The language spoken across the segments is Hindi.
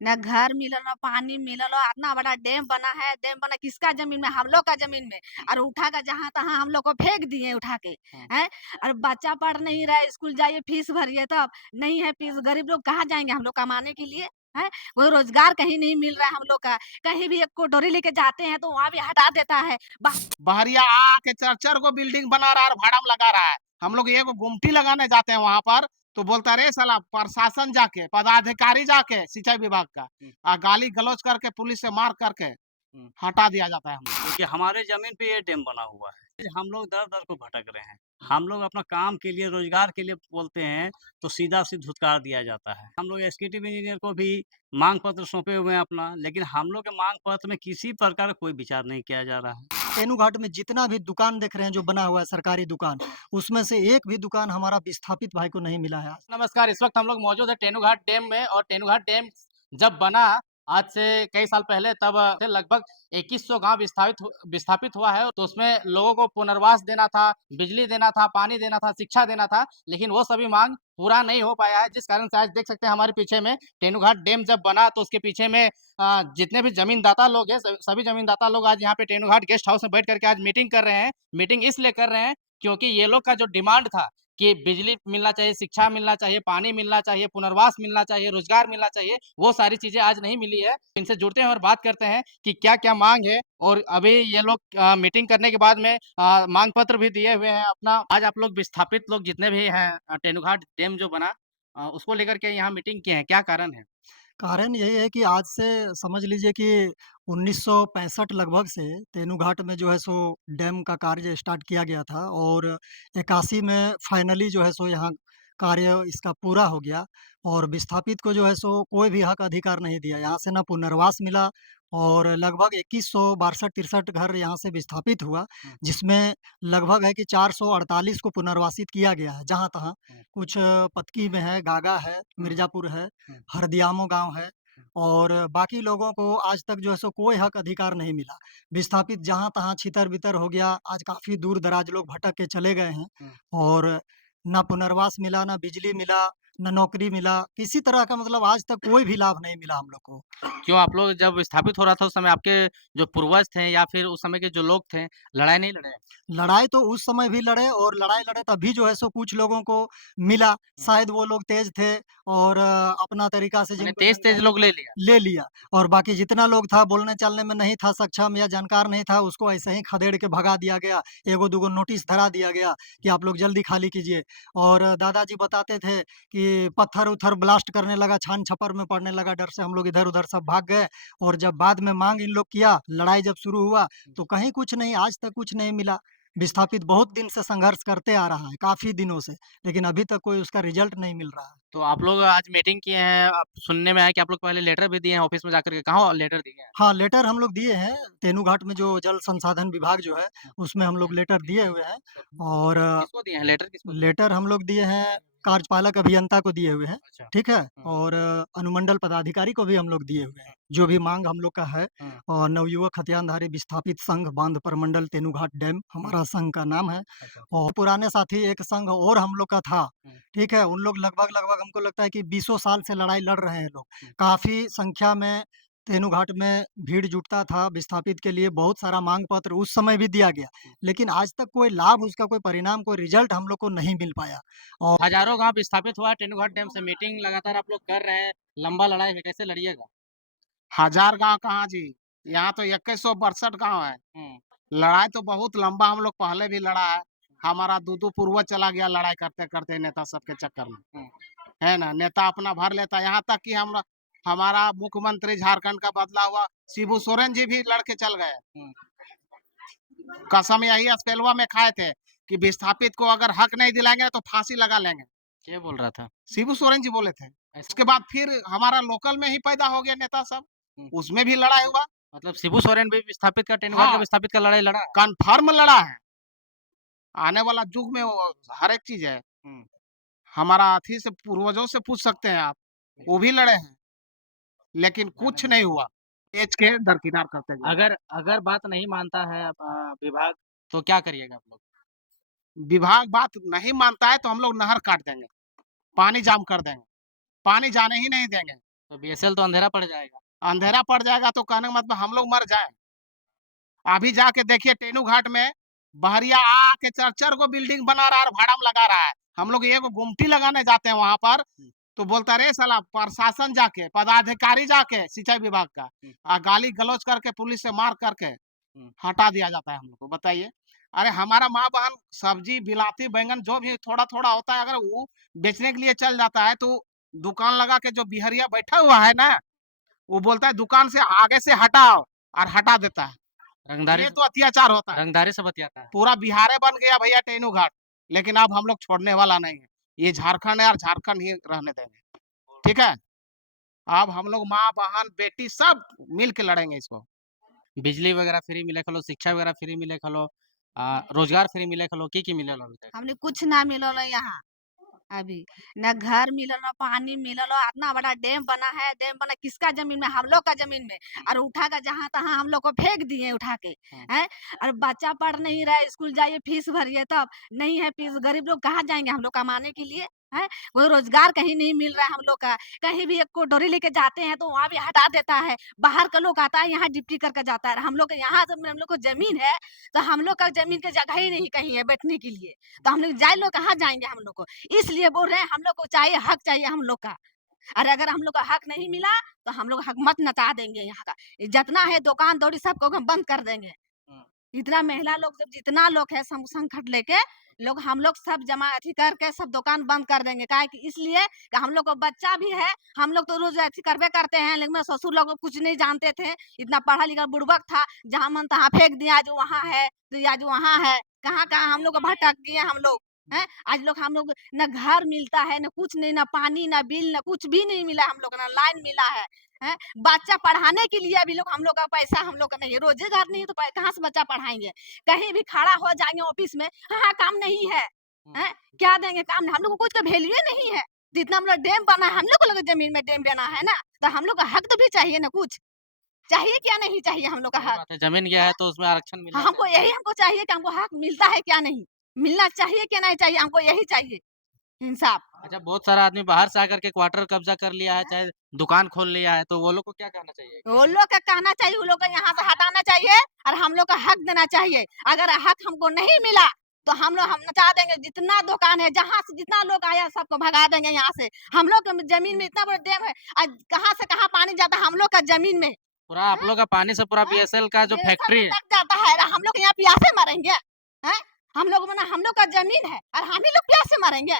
ना घर मिलल, ना पानी मिलल और इतना बड़ा डैम बना है, डैम बना किसका ज़मीन में? हम लोग का ज़मीन में और उठा कर जहाँ-तहाँ हम लोग को फेंक दिए उठा के, हाँ। हैं? और बच्चा पढ़ नहीं रहा है, स्कूल जाइए फीस भरिए तब, नहीं है फीस, गरीब लोग कहाँ जाएँगे हम लोग कमाने के लिए? हैं? कोई रोज़गार कहीं नहीं मिल रहा है हम लोग का, कहीं भी एक कटोरी लेके जाते हैं तो वहाँ भी हटा देता है। बहरिया आके चर-चर को बिल्डिंग बना रहा है और भाड़ा में लगा रहा है। हम लोग एगो गुमटी लगाने जाते हैं वहाँ पर, तो बोलता है, "अरे साला प्रशासन जाके, पदाधिकारी जाके सिंचाई विभाग का गाली गलौज करके पुलिस से मार करके हुँ। हटा दिया जाता है हम लोग। देखिए, हमारे ज़मीन पे ये डैम बना हुआ है। हम लोग दर-दर को भटक रहे हैं। हम लोग अपना काम के लिए, रोज़गार के लिए बोलते हैं, तो सीधा-सी धुतकार दिया जाता है। हम लोग एग्ज़ीक्यूटिव इंजीनियर को भी माँग पत्र सौंपे हुए हैं अपना, लेकिन हम लोग के माँग पत्र में किसी प्रकार का कोई विचार नहीं किया जा रहा है। तेनू घाट में जितना भी दुकान देख रहे हैं जो बना हुआ है सरकारी दुकान, उसमें से एक भी दुकान हमारा विस्थापित भाई को नहीं मिला है आज। नमस्कार, इस वक्त हम लोग मौजूद है तेनुघाट डैम में और तेनुघाट डैम जब बना आज से कई साल पहले तब से लगभग 2100 गांव विस्थापित हुआ है। तो उसमें लोगों को पुनर्वास देना था, बिजली देना था, पानी देना था, शिक्षा देना था, लेकिन वो सभी मांग पूरा नहीं हो पाया है, जिस कारण से आज देख सकते हैं हमारे पीछे में तेनुघाट डैम जब बना तो उसके पीछे में जितने भी जमींदाता लोग हैं सभी जमींदाता लोग आज यहाँ पे तेनुघाट गेस्ट हाउस में बैठ करके आज मीटिंग कर रहे हैं। मीटिंग इसलिए कर रहे हैं क्योंकि ये लोग का जो डिमांड था कि बिजली मिलना चाहिए, शिक्षा मिलना चाहिए, पानी मिलना चाहिए, पुनर्वास मिलना चाहिए, रोज़गार मिलना चाहिए, वो सारी चीज़ें आज नहीं मिली है। इनसे जुड़ते हैं और बात करते हैं कि क्या-क्या माँग है और अभी ये लोग मीटिंग करने के बाद में माँग पत्र भी दिए हुए हैं अपना। आज आप लोग विस्थापित लोग जितने भी हैं तेनुघाट डैम जो बना उसको लेकर के यहाँ मीटिंग किए हैं, क्या कारण है? कारण यही है कि आज से समझ लीजिए कि 1965 लगभग से तेनूघाट में जो है सो डैम का कार्य स्टार्ट किया गया था और 81 में फाइनली जो है सो यहाँ कार्य इसका पूरा हो गया और विस्थापित को जो है सो कोई भी हक अधिकार नहीं दिया। यहाँ से ना पुनर्वास मिला और लगभग 2100 62-63 घर यहाँ से विस्थापित हुआ, हुँ, जिसमें लगभग है कि 448 को पुनर्वासित किया गया है जहाँ-तहाँ। हुँ, कुछ पतकी में है, गागा है, हुँ, मिर्ज़ापुर है, हुँ, हरदियामो गाँव है हुँ, और बाकी लोगों को आज तक जो है सो कोई हक अधिकार नहीं मिला। विस्थापित जहाँ-तहाँ छितर-बितर हो गया, आज काफ़ी दूर-दराज लोग भटक के चले गए हैं हुँ। और ना पुनर्वास मिला, ना बिजली मिला, ना नौकरी मिला, किसी तरह का मतलब आज तक कोई भी लाभ नहीं मिला हम लोग को। क्यों आप लोग जब विस्थापित हो रहा था उस समय आपके जो पूर्वज थे या फिर उस समय के जो लोग थे, लड़ाई नहीं लड़े? लड़ाई तो उस समय भी लड़े और लड़ाई लड़े तभी जो है सो कुछ लोगों को मिला। हुँ, शायद वो लोग तेज़ थे और अपना तरीका से माने जिनको तेज-तेज जानकारी लोग ले लिया। ले लिया और बाकी जितना लोग था बोलने-चालने में नहीं था सक्षम या जानकार नहीं था, उसको ऐसे ही खदेड़ के भगा दिया गया। एगो दूगो नोटिस धरा दिया गया कि आप लोग जल्दी खाली कीजिए और दादाजी बताते थे कि पत्थर-उत्थर ब्लास्ट करने लगा, छान-छपर में पड़ने लगा, डर से हम लोग इधर-उधर सब भाग गए और जब बाद में माँग इन लोग किया, लड़ाई जब शुरू हुआ, तो कहीं कुछ नहीं, आज तक कुछ नहीं मिला। विस्थापित बहुत दिन से संघर्ष करते आ रहा है, काफ़ी दिनों से, लेकिन अभी तक कोई उसका रिज़ल्ट नहीं मिल रहा है। तो आप लोग आज मीटिंग किए हैं, अब सुनने में आया कि आप लोग पहले लेटर भी दिए हैं ऑफ़िस में जाकर के, कहाँ लेटर दिए हैं? हाँ, लेटर हम लोग दिए हैं, तेनूघाट में जो जल संसाधन विभाग जो है, हुँ, उसमें हम लोग लेटर दिए हुए हैं और किसको दिए हैं लेटर किसको दिए हैं? लेटर हम लोग दिए हैं, कार्यपालक अभियंता को दिए हुए हैं, अच्छा। ठीक है? हुँ, और अनुमंडल पदाधिकारी को भी हम लोग दिए हुए हैं, जो भी माँग हम लोग का है हुँ, और नवयुवक हथियारधारी विस्थापित संघ बांध प्रमंडल तेनूघाट डैम हुँ, हमारा संघ का नाम है अच्छा। और पुराने साथी एक संघ और हम लोग का था, हुँ, ठीक है? उन लोग लगभग-लगभग हमको लगता है कि बीसों साल से लड़ाई लड़ रहे हैं लोग। हुँ, काफ़ी संख्या में तेनूघाट में भीड़ जुटता था, विस्थापित के लिए बहुत सारा माँग पत्र उस समय भी दिया गया, हुँ। लेकिन आज तक कोई लाभ, उसका कोई परिणाम, कोई रिज़ल्ट हम लोग को नहीं मिल पाया। और हज़ारों गाँव विस्थापित हुआ है, तेनुघाट डैम से मीटिंग लगातार आप लोग कर रहे हैं, लंबा लड़ाई है, कैसे लड़िएगा? हजार गाँव कहाँ जी, यहाँ तो 2162 गाँव है। हुँ, लड़ाई तो बहुत लंबा हम लोग पहले भी लड़ा है। हमारा दू-दू पूर्वज चला गया लड़ाई करते-करते नेता सब के चक्कर में, हुँ, है ना? नेता अपना भर लेता है, यहाँ तक कि हम हमारा मुख्यमंत्री झारखंड का बदला हुआ शिबू सोरेन जी भी लड़ के चल गए। हुँ। कसम यही अस्पेलवा में खाए थे कि विस्थापित को अगर हक नहीं दिलाएँगे तो फांसी लगा लेंगे। ये बोल रहा था। शिबू सोरेन जी बोले थे। ऐस उसके बाद फिर हमारा लोकल में ही पैदा हो गया नेता सब, हुँ, उसमें भी लड़ाई हुआ। मतलब शिबू सोरेन भी विस्थापित का तेनुघाट का हाँ, विस्थापित का लड़ाई लड़ा है? कन्फर्म लड़ा है। आने वाला युग में वो हर एक चीज़ है। हुँ, हमारा अथी से पूर्वजों से पूछ सकते हैं आप, वो भी लड़े हैं, लेकिन कुछ नहीं हुआ। पेच के दरकिनार करते गए। अगर अगर बात नहीं मानता है विभाग तो क्या करिएगा आप लोग? विभाग बात नहीं मानता है तो हम लोग नहर काट देंगे, पानी जाम कर देंगे, पानी जाने ही नहीं देंगे। तो बीएसएल तो अंधेरा पड़ जाएगा। अंधेरा पड़ जाएगा तो कहने का मतलब हम लोग मर जाएँ। अभी जाके देखिए टेनू घाट में बहरिया आके 4-4 गो बिल्डिंग बना रहा है और भाड़ा में लगा रहा है। हम लोग एगो गुमटी लगाने जाते हैं वहाँ पर, तो बोलता है, "रे साला प्रशासन जाके, पदाधिकारी जाके सिंचाई विभाग का गाली गलौज करके पुलिस से मार करके हटा दिया जाता है हम लोग को, बताइए। अरे हमारा माँ-बहन सब्जी, बिलाती, बैंगन जो भी थोड़ा-थोड़ा होता है, अगर वो बेचने के लिए चल जाता है, तो दुकान लगा के जो बिहरिया बैठा हुआ है ना, वो बोलता है दुकान से आगे से हटाओ और हटा देता है। रंगदारी ये से तो अत्याचार होता है। रंगदारी से बतियाता है। पूरा बिहारे बन गया भैया टेनू घाट, लेकिन अब हम लोग छोड़ने वाला नहीं है। ये झारखंड है और झारखंड ही रहने देंगे, ठीक है? अब हम लोग माँ, बहन, बेटी सब मिल के लड़ेंगे इसको। बिजली वगैरह फ्री मिले खलो, शिक्षा वगैरह फ्री मिले खलो, रोजगार फ्री मिले खलो, की मिलल अभी तक? हमने कुछ ना मिलल है यहाँ अभी, न घर मिलल, न पानी मिलल। और इतना बड़ा डैम बना है, डैम बना किसका जमीन में? हम लोग का जमीन में। और उठा कर जहाँ तहाँ हम लोग को फेंक दिए उठा के, हैं? और बच्चा पढ़ नहीं रहा है, स्कूल जाइए फीस भरिए, तब नहीं है फीस। गरीब लोग कहाँ जाएंगे हम लोग कमाने के लिए? हैं? कोई रोजगार कहीं नहीं मिल रहा है हम लोग का। कहीं भी एक कटोरी लेके जाते हैं तो वहाँ भी हटा देता है। बाहर का लोग आता है, यहाँ ड्यूटी करके जाता है। हम लोग के यहाँ जब हम लोग को जमीन है, तो हम लोग का जमीन की जगह ही नहीं कहीं है बैठने के लिए। तो हम लोग जाए लोग कहाँ जाएंगे हम लोग को? इसलिए बोल रहे हैं हम लोग को चाहिए, हक चाहिए हम लोग का। अरे अगर हम लोग का हक नहीं मिला तो हम लोग हक मत नचा देंगे यहाँ का। जितना है दुकान दौड़ी सबको हम बंद कर देंगे। इतना महिला लोग जब जितना लोग है संगठन लेके लोग, हम लोग सब जमा अथी करके सब दुकान बंद कर देंगे। काहे कि इसलिए कि हम लोग को बच्चा भी है, हम लोग तो रोज अथी करबे करते हैं। लेकिन मेरे ससुर लोग कुछ नहीं जानते थे, इतना पढ़ा लिखा बुड़बक था, जहाँ मन तहाँ फेंक दिया, जो वहाँ है तो या जो वहाँ है। कहाँ कहाँ हम लोग को भटक गए हम लोग हैं। आज लोग हम लोग न घर मिलता है, न कुछ नहीं, न पानी, न बिल, न कुछ भी नहीं मिला हम लोग, न लाइन मिला है। हैं? बच्चा पढ़ाने के लिए अभी लोग हम लोग का पैसा हम लोग का नहीं है। रोजगार नहीं है तो कहाँ से बच्चा पढ़ाएंगे? कहीं भी खड़ा हो जाएंगे ऑफिस में, हाँ हाँ काम नहीं है, हैं? क्या देंगे? काम नहीं, हम लोग को कुछ का वैल्यू नहीं है। जितना हम लोग डैम बना है, हम लोग को लगे जमीन में डैम बना है ना, तो हम लोग का हक तो भी चाहिए ना। कुछ चाहिए क्या नहीं चाहिए हम लोग का सही हक? बात है, जमीन गया है तो उसमें आरक्षण मिलना हाँ, हमको चाहिए। यही हमको चाहिए कि हमको हक मिलता है क्या नहीं, मिलना चाहिए क्या नहीं चाहिए, हमको यही चाहिए इंसाफ। अच्छा, बहुत सारा आदमी बाहर से आकर के क्वार्टर कब्जा कर लिया है, चाहे दुकान खोल लिया है, तो वो लोग को क्या कहना चाहिए? वो लोग का कहना चाहिए, वो लोग का यहाँ से हटाना चाहिए और हम लोग का हक देना चाहिए। अगर हक हमको नहीं मिला तो हम लोग हम नचा देंगे। जितना दुकान है, जहाँ से जितना लोग आया सबको भगा देंगे यहाँ से। हम लोग के जमीन में इतना बड़ा डैम है, आज कहाँ से कहाँ पानी जाता है हम लोग का जमीन में। पूरा आप लोग का पानी से पूरा बीएसएल का जो ये सब फैक्ट्री है, लग जाता है, हम लोग यहाँ प्यासे मरेंगे? हैं? हम लोग मना हम लोग का जमीन है और हम ही लोग प्यासे मरेंगे?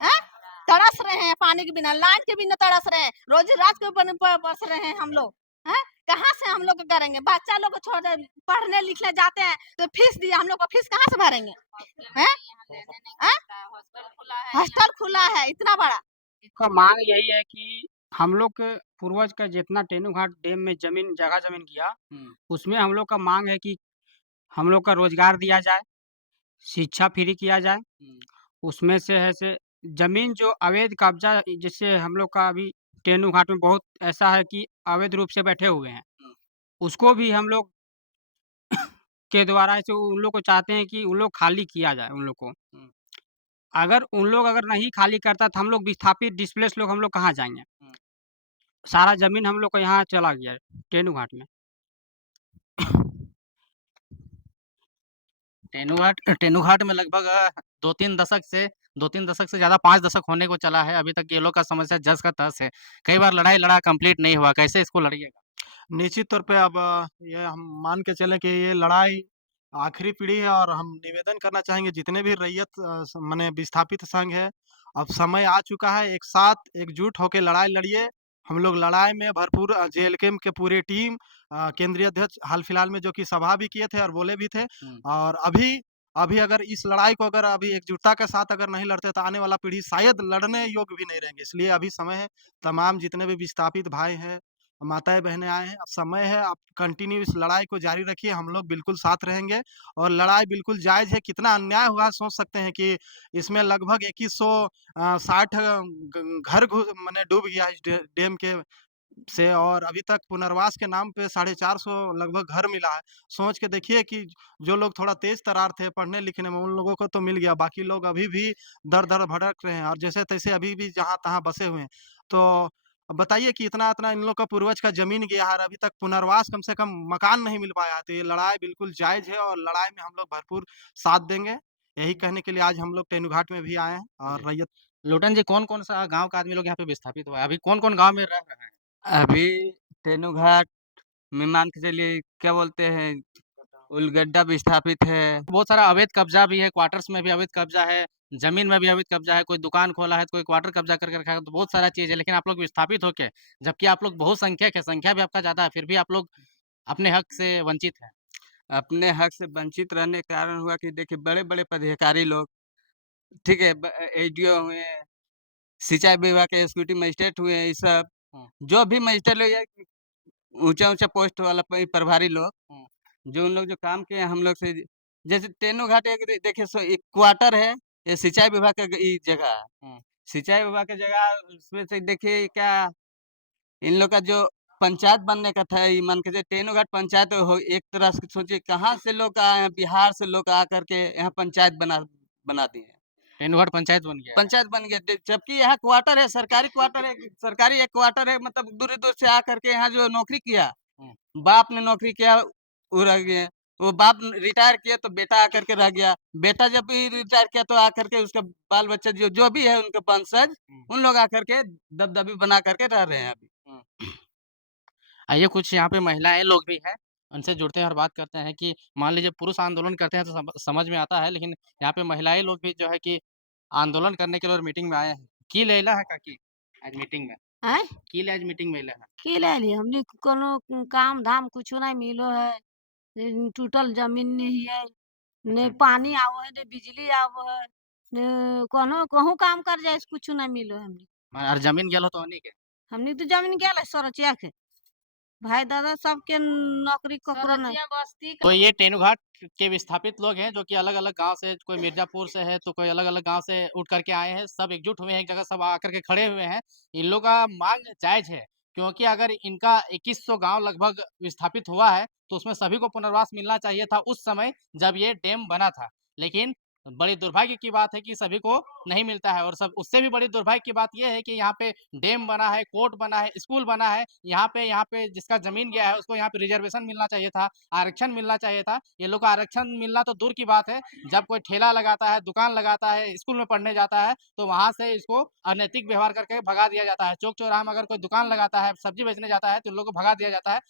हैं? तरस रहे हैं पानी के बिना, लाइन के बिना तरस रहे हैं, रोजी रात के बस रहे हैं हम लोग। हैं? कहाँ से हम लोग करेंगे? बच्चा लोग को छोड़ पढ़ने लिखने जाते हैं तो फीस दिए, हम लोग को फीस कहाँ से भरेंगे? हैं? हैं? हॉस्टल खुला है इतना बड़ा। का मांग यही है कि हम लोग के पूर्वज का जितना टेनू घाट डैम में जमीन जगह जमीन किया, उसमें हम लोग का मांग है कि हम लोग का रोजगार दिया जाए, शिक्षा फ्री किया जाए। उसमें से है से जमीन जो अवैध कब्जा, जैसे हम लोग का अभी टेनू घाट में बहुत ऐसा है कि अवैध रूप से बैठे हुए हैं, उसको भी हम लोग के द्वारा ऐसे उन लोग को चाहते हैं कि उन लोग खाली किया जाए उन लोग को। अगर उन लोग अगर नहीं खाली करता तो हम लोग विस्थापित डिस्प्लेस लोग हम लोग कहाँ जाएँगे? सारा ज़मीन हम लोग का यहाँ चला गया है, टेनू घाट में। टेनू घाट में लगभग 2-3 दशक से ज़्यादा 5 दशक होने को चला है। अभी तक ये लोग का समस्या जस का तस है। कई बार लड़ाई लड़ा, कंप्लीट नहीं हुआ। कैसे इसको लड़िएगा? निश्चित तौर पे अब ये हम मान के चलें कि ये लड़ाई आखिरी पीढ़ी है और हम निवेदन करना चाहेंगे जितने भी रैयत माने विस्थापित संघ है, अब समय आ चुका है, एक साथ एकजुट होके लड़ाई लड़िए। हम लोग लड़ाई में भरपूर जेएलकेएम के पूरे टीम, केंद्रीय अध्यक्ष हाल फिलहाल में जो कि सभा भी किए थे और बोले भी थे। और अभी अभी अगर इस लड़ाई को अगर अभी एकजुटता के साथ अगर नहीं लड़ते तो आने वाला पीढ़ी शायद लड़ने योग्य भी नहीं रहेंगे। इसलिए अभी समय है, तमाम जितने भी विस्थापित भाई हैं, माताएँ-बहनें आए हैं, अब समय है, आप कंटिन्यू इस लड़ाई को जारी रखिए, हम लोग बिल्कुल साथ रहेंगे और लड़ाई बिल्कुल जायज़ है। कितना अन्याय हुआ है सोच सकते हैं कि इसमें लगभग 2160 घर माने डूब गया इस डैम के से, और अभी तक पुनर्वास के नाम पे 450 लगभग घर मिला है। सोच के देखिए कि जो लोग थोड़ा तेज़ तर्रार थे पढ़ने-लिखने में, उन लोगों को तो मिल गया, बाकी लोग अभी भी दर-दर भटक रहे हैं और जैसे-तैसे अभी भी जहाँ-तहाँ बसे हुए हैं। तो अब बताइए कि इतना-इतना इन लोग का पूर्वज का ज़मीन गया है और अभी तक पुनर्वास कम से कम मकान नहीं मिल पाया है। तो ये लड़ाई बिल्कुल जायज़ है और लड़ाई में हम लोग भरपूर साथ देंगे। यही कहने के लिए आज हम लोग तेनुघाट में भी आए हैं और जी। रैयत लोटन जी कौन-कौन सा गाँव का आदमी लोग यहाँ पे विस्थापित हुआ है? अभी कौन-कौन गाँव में रह रहे हैं? अभी तेनुघाट में मान के चलिए क्या बोलते हैं उलगड्डा विस्थापित है। बहुत सारा अवैध कब्ज़ा भी है, क्वार्टर्स में भी अवैध कब्ज़ा है, ज़मीन में भी अवैध कब्ज़ा है, कोई दुकान खोला है, तो कोई क्वार्टर कब्ज़ा करके रखा है, तो बहुत सारा चीज़ है। लेकिन आप लोग विस्थापित होके, जबकि आप लोग बहुसंख्यक है, संख्या भी आपका ज़्यादा है, फिर भी आप लोग अपने हक से वंचित हैं। अपने हक से वंचित रहने के कारण हुआ कि देखिए बड़े-बड़े पदाधिकारी लोग, ठीक है, एडीओ हुए, सिंचाई विभाग के एग्जीक्यूटिव मजिस्ट्रेट हुए, ये सब हुँ, जो भी मजिस्ट्रेट लोग या ऊँचा-ऊँचा पोस्ट वाला प्रभारी लोग, हुँ, जो उन लोग जो काम किए हैं हम लोग से, जैसे तेनुघाट एक देखिए सो एक क्वार्टर है, ये सिंचाई विभाग का ई जगह है। हुँ, सिंचाई विभाग की जगह उसमें से देखिए क्या इन लोग का जो पंचायत बनने का था, ये मान के चलिए तेनुघाट पंचायत हो, एक तरह से सोचिए कहाँ से लोग आए हैं, बिहार से लोग आकर के यहाँ पंचायत बना दिए हैं। तेनुघाट पंचायत बन गया है। पंचायत बन गया जबकि यहाँ क्वार्टर है, सरकारी क्वार्टर है, सरकारी एक क्वार्टर है, मतलब दूर-दूर से आकर के यहाँ जो नौकरी किया, हुँ, बाप ने नौकरी किया, वो रह गए। वो बाप रिटायर किया तो बेटा आकर के रह गया। बेटा जब भी रिटायर किया तो आकर के उसका बाल-बच्चा जो जो भी है उनके वंशज, हुँ, उन लोग आकर के दबदबी बना कर के रह रहे हैं अभी। हुँ। आइए कुछ यहाँ पे महिलाएँ लोग भी हैं, उनसे जुड़ते हैं और बात करते हैं कि मान लीजिए पुरुष आंदोलन करते हैं तो समझ में आता है, लेकिन यहाँ पे महिलाएँ लोग भी जो है कि आंदोलन करने के लिए और मीटिंग में आए हैं। की लेला है काकी आज मीटिंग में? हैं? की ले आज मीटिंग में अइले हैं? की लेली हमनी कोनो काम धाम कुछो नहीं मिलो है। टूटल जमीन नहीं है, ने अच्छा, पानी आवो है, ने बिजली आवो है, ने कोनो कहूँ काम कर जाए कुछो नहीं मिलो है हमनी। और ज़मीन गेल हो तो ओहनी के? हमनी तो जमीन गेल है सरचिया के। भाई दादा सबके नौकरी ककरो नहीं। तो ये तेनुघाट के विस्थापित लोग हैं जो कि अलग-अलग गाँव से कोई मिर्ज़ापुर से है, तो कोई अलग-अलग गाँव से उठ कर के आए हैं। सब एकजुट हुए हैं एक जगह, सब आकर के खड़े हुए हैं। इन लोग का माँग जायज़ है, क्योंकि अगर इनका 2100 गाँव लगभग विस्थापित हुआ है, तो उसमें सभी को पुनर्वास मिलना चाहिए था उस समय जब ये डैम बना था। लेकिन बड़ी दुर्भाग्य की बात है कि सभी को नहीं मिलता है और सब उससे भी बड़ी दुर्भाग्य की बात ये है कि यहाँ पे डैम बना है, कोर्ट बना है, स्कूल बना है। यहाँ पे जिसका ज़मीन गया है उसको यहाँ पे रिज़र्वेशन मिलना चाहिए था, आरक्षण मिलना चाहिए था। ये लोग को आरक्षण मिलना तो दूर की बात है, जब कोई ठेला लगाता है, दुकान लगाता है, स्कूल में पढ़ने जाता है, तो वहाँ से इसको अनैतिक व्यवहार करके भगा दिया जाता है। चौक-चौराहे में अगर कोई दुकान लगाता है, सब्ज़ी बेचने जाता है, तो इन लोगों को भगा दिया जाता है।